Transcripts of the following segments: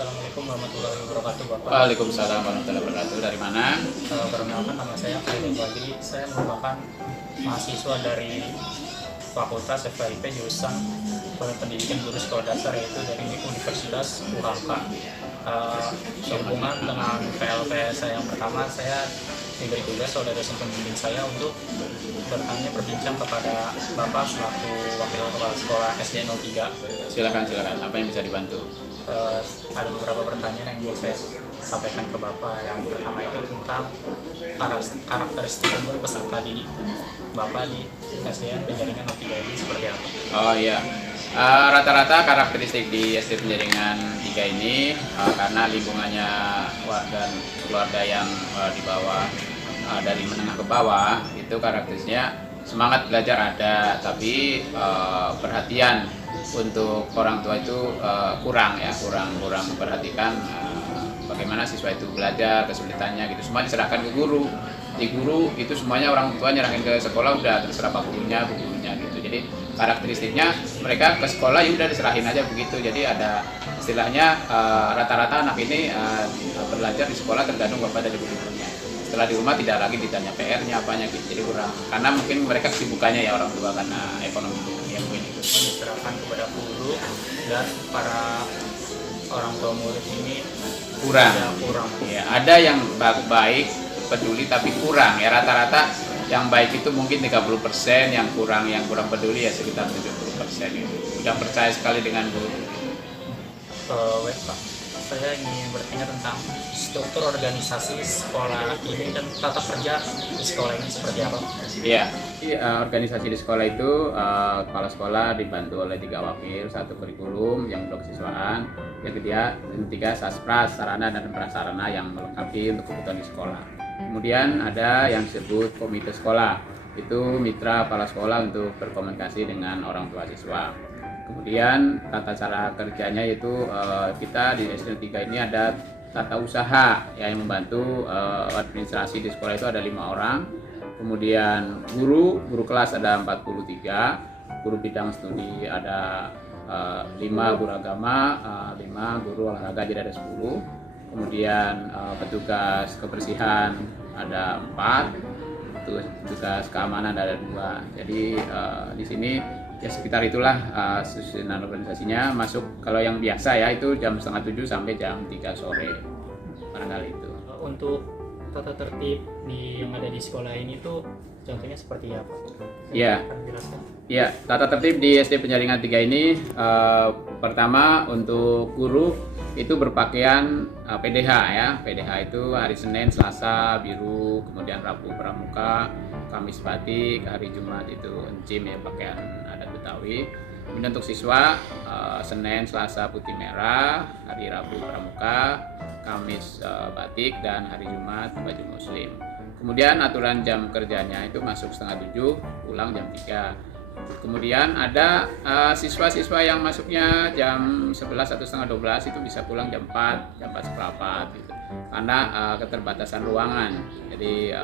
Assalamualaikum warahmatullahi wabarakatuh, Bapak. Waalaikumsalam warahmatullahi wabarakatuh. Dari mana? Perkenalkan, nama saya Khalid Badri. Saya merupakan mahasiswa dari Fakultas FKIP jurusan Pendidikan Guru Sekolah Dasar, yaitu dari Universitas UHK. Sehubungan dengan PLP saya yang pertama, saya diberi tugas oleh dosen pembimbing saya untuk berbincang kepada Bapak selaku Wakil Kepala Sekolah SD 03. Silakan. Apa yang bisa dibantu? Ada beberapa pertanyaan yang mau saya sampaikan ke Bapak. Yang pertama itu tentang karakteristik umur peserta didik Bapak di SDN Penjaringan 03 ini seperti apa? Oh iya, rata-rata karakteristik di SD Penjaringan 3 ini karena lingkungannya dan keluarga yang di bawah, dari menengah ke bawah, itu karakteristiknya semangat belajar ada, tapi perhatian untuk orang tua itu kurang memperhatikan bagaimana siswa itu belajar, kesulitannya gitu. Semua diserahkan ke guru. Di guru itu semuanya orang tua nyerahin ke sekolah, udah terserah apa bukunya gitu. Jadi karakteristiknya mereka ke sekolah ya udah diserahin aja begitu. Jadi ada istilahnya rata-rata anak ini belajar di sekolah tergantung bapak dari gurunya. Setelah di rumah tidak lagi ditanya PR-nya apanya gitu. Jadi kurang, karena mungkin mereka kesibukannya ya orang tua karena ekonomi yang mungkin itu. Diserahkan kepada guru dan para orang tua murid ini kurang. Ya, ada yang baik peduli tapi kurang ya, rata-rata yang baik itu mungkin 30%, yang kurang peduli ya sekitar 70% itu. Udah percaya sekali dengan guru. Pak, saya ingin bertanya tentang struktur organisasi sekolah ini dan tata kerja di sekolah ini seperti apa? Iya, organisasi di sekolah itu kepala sekolah dibantu oleh 3 wakil, 1 kurikulum yang untuk kesiswaan, yang ketiga saspras, sarana dan prasarana yang melengkapi untuk kebutuhan di sekolah. Kemudian ada yang disebut komite sekolah, itu mitra kepala sekolah untuk berkomunikasi dengan orang tua siswa. Kemudian tata cara kerjanya itu kita di SD 3 ini ada tata usaha yang membantu administrasi di sekolah itu ada 5 orang. Kemudian guru kelas ada 43, guru bidang studi ada 5 guru agama, 5 guru olahraga jadi ada 10. Kemudian petugas kebersihan ada 4, petugas keamanan ada 2. Jadi di sini ya sekitar itulah susunan organisasinya. Masuk kalau yang biasa ya itu jam 6:30 sampai jam 3 sore barangkali itu. Untuk tata tertib yang ada di sekolah ini tuh contohnya seperti apa? Iya. Ya, tata tertib di SD Penjaringan 3 ini pertama untuk guru itu berpakaian PDH ya. PDH itu hari Senin, Selasa biru, kemudian Rabu pramuka, Kamis batik, hari Jumat itu encim ya, pakaian adat Betawi. Kemudian untuk siswa Senin, Selasa putih merah, hari Rabu pramuka, Kamis batik, dan hari Jumat baju muslim. Kemudian aturan jam kerjanya itu masuk 6:30, pulang jam 3. Kemudian ada siswa-siswa yang masuknya jam 11 atau setengah 12 itu bisa pulang jam 4, jam 4 seperempat gitu. Karena keterbatasan ruangan. Jadi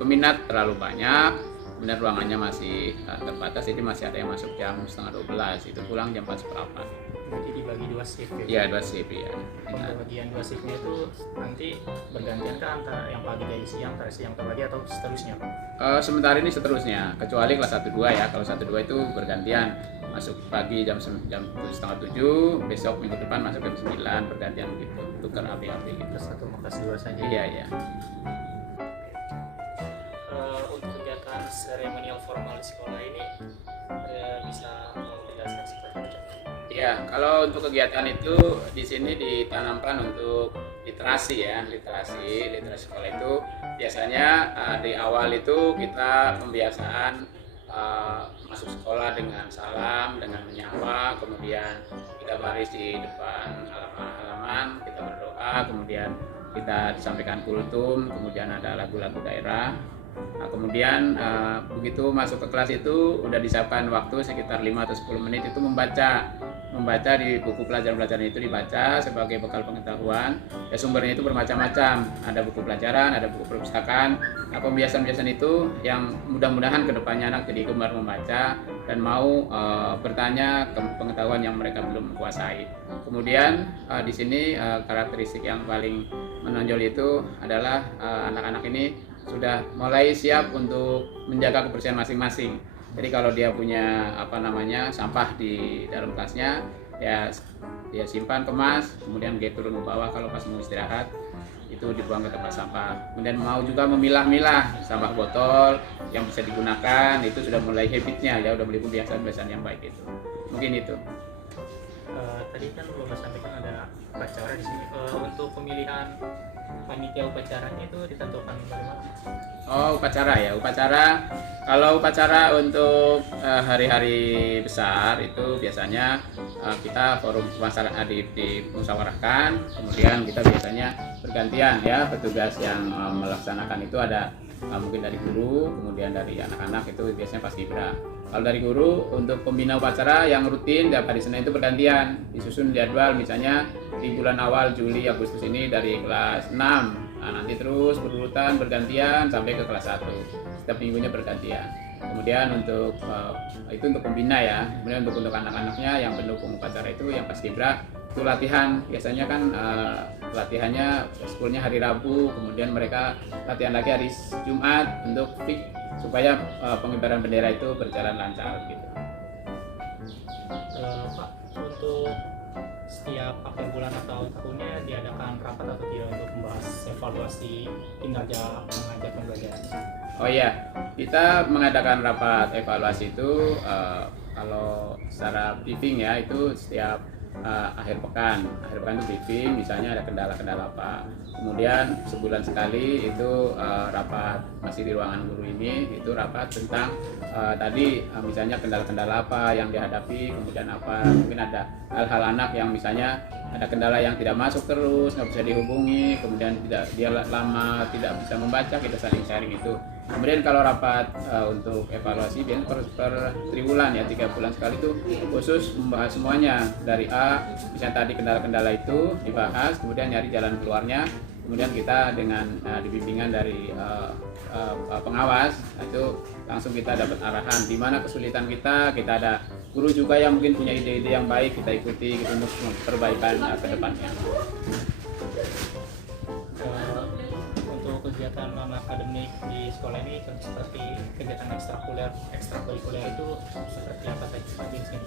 peminat terlalu banyak, kemudian ruangannya masih terbatas, jadi masih ada yang masuk jam setengah 12, itu pulang jam 4 seperempat. Jadi dibagi 2 shift ya? Iya, 2 shift ya. Pembagian 2 shiftnya itu nanti bergantian kan antara yang pagi dari siang, dari siang ke pagi atau seterusnya? Sementara ini seterusnya, kecuali kelas 1-2 ya. Kalau 1-2 itu bergantian, masuk pagi jam 6:30, besok minggu depan masuk jam 9, bergantian begitu, tukar api-api gitu. Kelas 1 sama kelas 2 saja? Iya. Untuk kegiatan seremonial formal di sekolah ini bisa menjelaskan seperti apa? Ya, kalau untuk kegiatan itu di sini ditanamkan untuk literasi ya, literasi sekolah itu biasanya di awal itu kita pembiasaan masuk sekolah dengan salam, dengan menyapa, kemudian kita baris di depan halaman, kita berdoa, kemudian kita disampaikan kultum, kemudian ada lagu-lagu daerah. Nah, kemudian begitu masuk ke kelas itu udah disiapkan waktu sekitar 5 atau 10 menit itu membaca membaca di buku pelajaran-pelajaran itu dibaca sebagai bekal pengetahuan. Ya sumbernya itu bermacam-macam. Ada buku pelajaran, ada buku perpustakaan. Nah, pembiasan-pembiasan itu yang mudah-mudahan kedepannya anak jadi gemar membaca dan mau bertanya ke pengetahuan yang mereka belum kuasai. Kemudian di sini karakteristik yang paling menonjol itu adalah anak-anak ini sudah mulai siap untuk menjaga kebersihan masing-masing. Jadi kalau dia punya sampah di dalam kelasnya, ya dia simpan, kemas, kemudian dia turun ke bawah kalau pas mau istirahat itu dibuang ke tempat sampah. Kemudian mau juga memilah-milah sampah botol yang bisa digunakan, itu sudah mulai habitnya ya, udah mulai kebiasaan-kebiasaan yang baik itu. Mungkin itu. Tadi kan Bapak sampaikan ada upacara di sini. Untuk pemilihan panitia upacaranya itu ditentukan bagaimana? Oh, upacara ya. Kalau upacara untuk hari-hari besar itu biasanya kita forum masyarakat dimusyawarahkan, kemudian kita biasanya bergantian ya, petugas yang melaksanakan itu ada mungkin dari guru, kemudian dari anak-anak itu biasanya paskibra. Kalau dari guru, untuk pembina upacara yang rutin tiap hari Senin itu bergantian, disusun jadwal, misalnya di bulan awal Juli Agustus ini dari kelas 6. Nah, nanti terus berurutan bergantian sampai ke kelas 1. Setiap minggunya bergantian. Kemudian untuk itu untuk pembina ya. Kemudian untuk anak-anaknya yang pendukung upacara itu yang paskibra itu latihan. Biasanya kan latihannya sekolahnya hari Rabu, kemudian mereka latihan lagi hari Jumat untuk fix supaya pengibaran bendera itu berjalan lancar gitu. Pak, untuk setiap akhir bulan atau tahunnya diadakan rapat atau tidak untuk membahas evaluasi kinerja mengajar pembelajaran? Oh iya, kita mengadakan rapat evaluasi itu kalau secara briefing ya, itu setiap akhir pekan itu briefing, misalnya ada kendala-kendala apa. Kemudian sebulan sekali itu rapat masih di ruangan guru ini, itu rapat tentang tadi misalnya kendala-kendala apa yang dihadapi, kemudian apa mungkin ada hal-hal anak yang misalnya ada kendala yang tidak masuk terus, nggak bisa dihubungi, kemudian dia lama tidak bisa membaca, kita saling sharing itu. Kemudian kalau rapat untuk evaluasi biasanya per triwulan ya, 3 bulan sekali itu khusus membahas semuanya dari A, misalnya tadi kendala-kendala itu dibahas, kemudian nyari jalan keluarnya, kemudian kita dengan dibimbingan dari pengawas itu langsung kita dapat arahan di mana kesulitan kita ada guru juga yang mungkin punya ide-ide yang baik, kita ikuti gitu, untuk perbaikan ke depannya. Untuk kegiatan non akademik di sekolah ini seperti kegiatan ekstrakurikuler itu seperti apa saja Pak di sini?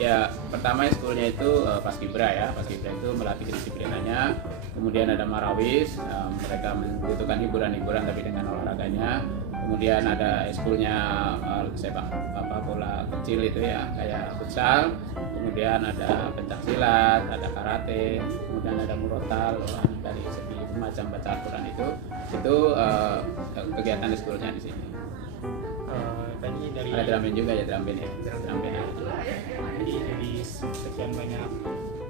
Ya, pertama sekolahnya itu paskibra ya. Paskibra itu melatih kedisiplinannya. Kemudian ada marawis, mereka membutuhkan hiburan-hiburan tapi dengan olahraganya. Kemudian ada eskulnya sepak bola kecil itu ya, kayak futsal. Kemudian ada pencak silat, ada karate, kemudian ada murotal dari segi macam baca Al-Quran itu kegiatan di sekolahnya di sini. Tadi dari ada drum band juga ya, drum band ya. Jadi dari sekian banyak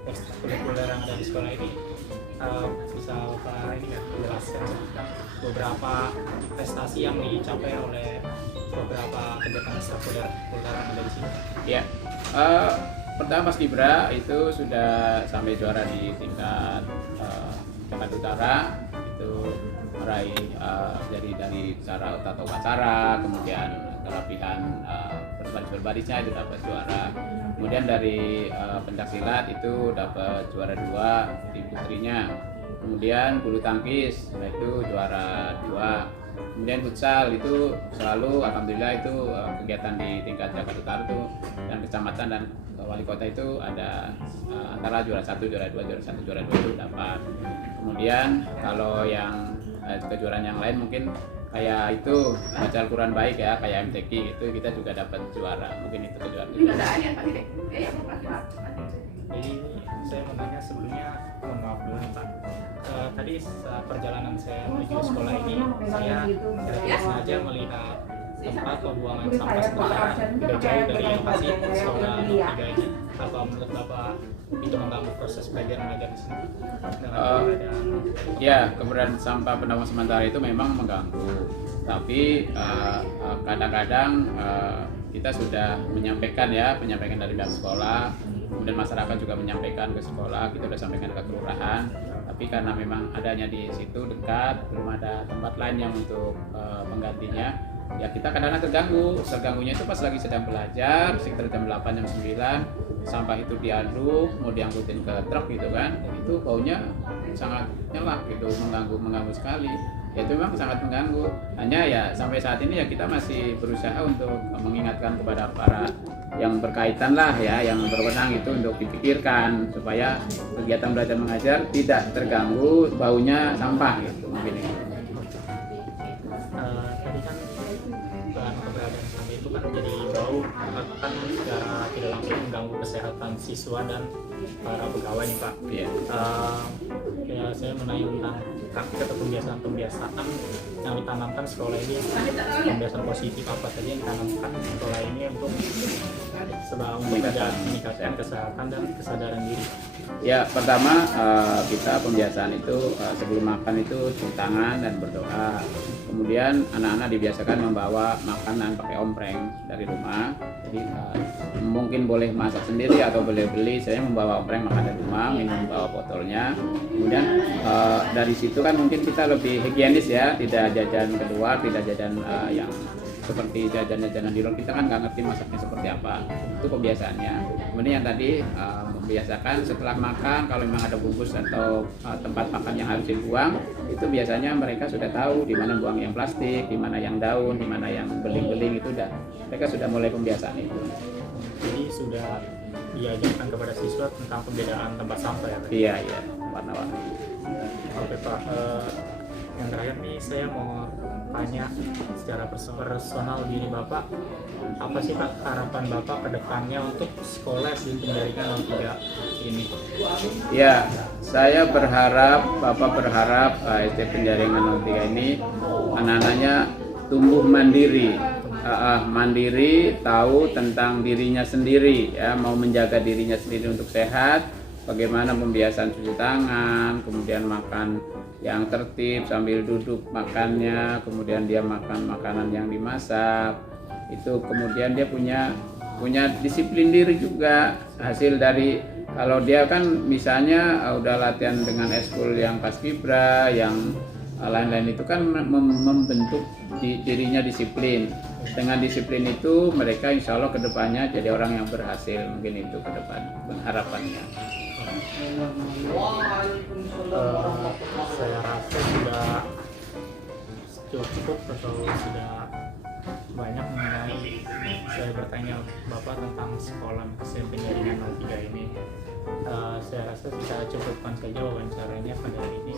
ekstrakurikuler yang ada di sekolah ini, bisa Bapak ini nggak menjelaskan tentang beberapa prestasi yang dicapai oleh beberapa kegiatan ekstrakurikuler yang ada di sini? Ya, pertama paskibra itu sudah sampai juara di tingkat Jakarta Utara, itu meraih dari cara tata upacara, kemudian kerapihan berbaris-berbarisnya itu dapat juara. Kemudian dari pencaksilat itu dapat juara 2 di putrinya. Kemudian bulu tangkis itu juara 2. Kemudian futsal itu selalu alhamdulillah itu kegiatan di tingkat Jakarta Utara itu dan kecamatan dan wali kota itu ada antara juara 1, juara 2, juara 1, juara 2 itu dapat. Kemudian kalau yang kejuaraan yang lain mungkin kayak itu baca Al-Quran baik ya, kayak MTQ itu kita juga dapat juara. Mungkin itu kejuaraan. Jadi saya mau nanya sebelumnya, mohon maaf dulu nih Pak. Tadi saat perjalanan saya menuju sekolah ini, saya tidak sengaja melihat tempat pembuangan sampah sementara tidak jauh dari lokasi sekolah 03 ini. Apa menurut Bapak itu mengganggu proses belajar mengajar di sini? Ya, keberadaan sampah penampungan sementara itu memang mengganggu. Tapi kadang-kadang kita sudah menyampaikan dari pihak sekolah kemudian masyarakat juga menyampaikan ke sekolah, kita sudah sampaikan ke kelurahan, tapi karena memang adanya di situ dekat, belum ada tempat lain yang untuk penggantinya, ya kita kadang-kadang terganggunya itu pas lagi sedang belajar sekitar jam 8 jam 9, sampah itu diaduk mau diangkutin ke truk gitu kan, dan itu baunya sangat nyelak gitu, mengganggu sekali. Ya itu memang sangat mengganggu. Hanya ya sampai saat ini ya kita masih berusaha untuk mengingatkan kepada para yang berkaitan lah ya, yang berwenang itu untuk dipikirkan supaya kegiatan belajar mengajar tidak terganggu baunya sampah gitu mungkin itu. Tadi kan keberadaan sampah itu kan jadi bau, kan secara tidak langsung mengganggu kesehatan siswa dan para pegawai nih Pak. Iya. Ya saya menanya tentang praktik atau pembiasaan yang ditanamkan sekolah ini, pembiasaan positif apa saja yang ditanamkan sekolah ini untuk meningkatkan kesehatan dan kesadaran diri. Ya pertama kita pembiasaan itu sebelum makan itu cuci tangan dan berdoa. Kemudian anak-anak dibiasakan membawa makanan pakai ompreng dari rumah. Jadi mungkin boleh masak sendiri atau boleh beli. Saya membawa ompreng makan dari rumah, minum bawa botolnya. Kemudian dari situ kan mungkin kita lebih higienis ya, tidak jajan keluar, tidak jajan yang seperti jajan-jajanan di luar, kita kan nggak ngerti masaknya seperti apa. Itu kebiasaannya. Kemudian yang tadi membiasakan setelah makan kalau memang ada bungkus atau tempat makan yang harus dibuang, itu biasanya mereka sudah tahu di mana buang yang plastik, di mana yang daun, di mana yang beling-beling, itu mereka sudah mulai pembiasaan itu. Jadi sudah diajarkan kepada siswa tentang pembedaan tempat sampah ya Pak? Iya, warna-warni. Oke Pak, yang terakhir nih saya mau tanya secara personal diri Bapak, apa sih Pak harapan Bapak ke depannya untuk sekolah SD Penjaringan 03 ini? Ya, saya Bapak berharap SD Penjaringan 03 ini anak-anaknya tumbuh mandiri, tahu tentang dirinya sendiri, ya, mau menjaga dirinya sendiri untuk sehat, bagaimana pembiasaan cuci tangan, kemudian makan yang tertib sambil duduk makannya, kemudian dia makan makanan yang dimasak, itu kemudian dia punya disiplin diri juga. Hasil dari kalau dia kan misalnya udah latihan dengan eskul yang paskibra, yang lain-lain itu kan membentuk dirinya disiplin. Dengan disiplin itu mereka insya Allah kedepannya jadi orang yang berhasil, mungkin itu ke depan harapannya. Saya rasa sudah cukup atau sudah banyak mengenai saya bertanya Bapak tentang sekolah SD Penjaringan 03 ini. Saya rasa kita cukupkan saja wawancaranya pada hari ini.